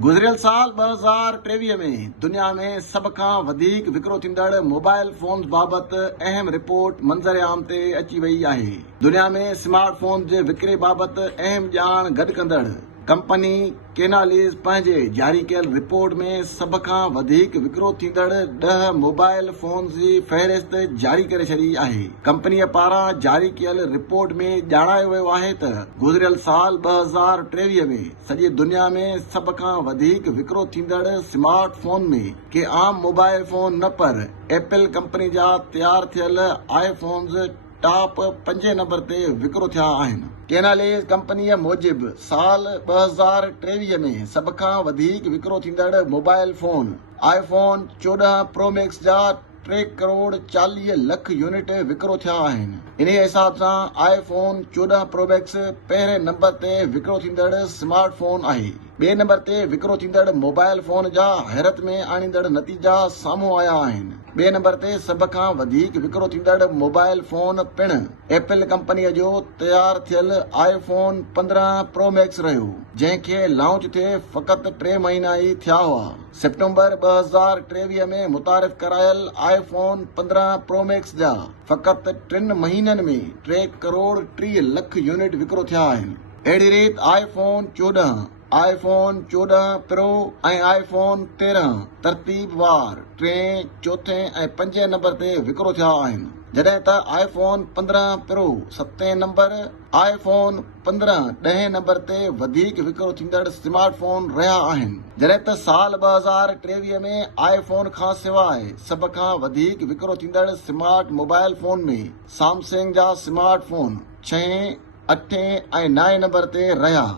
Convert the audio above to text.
गुज़िरियल साल 2023 में दुनिया में सभ खां वधीक विकिरो थींदड़ मोबाइल फोन बाबति अहम रिपोर्ट मंज़र-ए-आम ते अची वई आहे। दुनिया में स्मार्टफोन जे विकिरे बाबति अहम ॼाण गॾु कंदड़ कंपनी केनालिस पंहिंजे जारी कयल रिपोर्ट में सभ खां वधीक विकिरो थींदड़ 10 मोबाइल फोन जी फ़हरिस्त जारी करे छॾी आहे। कंपनीअ पारां जारी कयल रिपोर्ट में ॼाणायो वियो आहे त गुज़िरियल साल 2023 में सॼी दुनिया में सभ खां वधीक विकिरो थींदड़ स्मार्टफोन में के आम मोबाइल फोन न पर एपल कंपनी जा तयार थियल आईफोन्स टॉप 5 नंबर ते विकिरो थिया आहिनि। केनालिस कंपनीअ मूजिबि साल 2023 में सभ खां वधीक विकिरो थींदड़ mobile phone iPhone 14 pro max जा 3 करोड़ 40 लख यूनिट विकिरो थिया आहिनि। इन हिसाब सां आईफोन 14 प्रो मैक्स पहिरें नंबर ते विकिरो थींदड़ स्मार्टफोन आहे। ॿिए नंबर ते विकिरो थींदड़ मोबाइल फोन जा हैरत में आणींदड़ नतीजा साम्हूं आया आहिनि। ॿिए नंबर ते सभ खां वधीक विकिरो थींदड़ मोबाइल फोन पिणु एपल कंपनीअ जो तयार थियल आईफोन 15 प्रो मैक्स रहियो, जंहिंखे लॉन्च थिए फ़क़ति 3 महीना ई थिया हुआ। सितंबर 2023 में मुतारिफ़ करायल आईफोन 15 प्रो मैक्स जा फ़क़ति 3 महीननि में 3 करोड़ 30 लख यूनिट विकिरो थिया आहिनि। अहिड़ी रीति आईफोन 14, आईफोन 14 प्रो ऐं आईफोन 13 तरतीबवार 3, 4 ऐं 5 नंबर ते विकिरो थिया आहिनि, जॾहिं त आईफोन 15 प्रो 7 नंबर, आईफोन 15 10 नंबर ते वधीक विकिरो थींदड़ स्मार्टफोन रहिया आहिनि। जॾहिं त साल 2023 में आईफोन खां सवाइ सभ खां वधीक विकिरो थींदड़ स्मार्ट मोबाइल फोन में सैमसंग जा स्मार्टफोन 6, 8 ऐं 9 नंबर ते रहिया।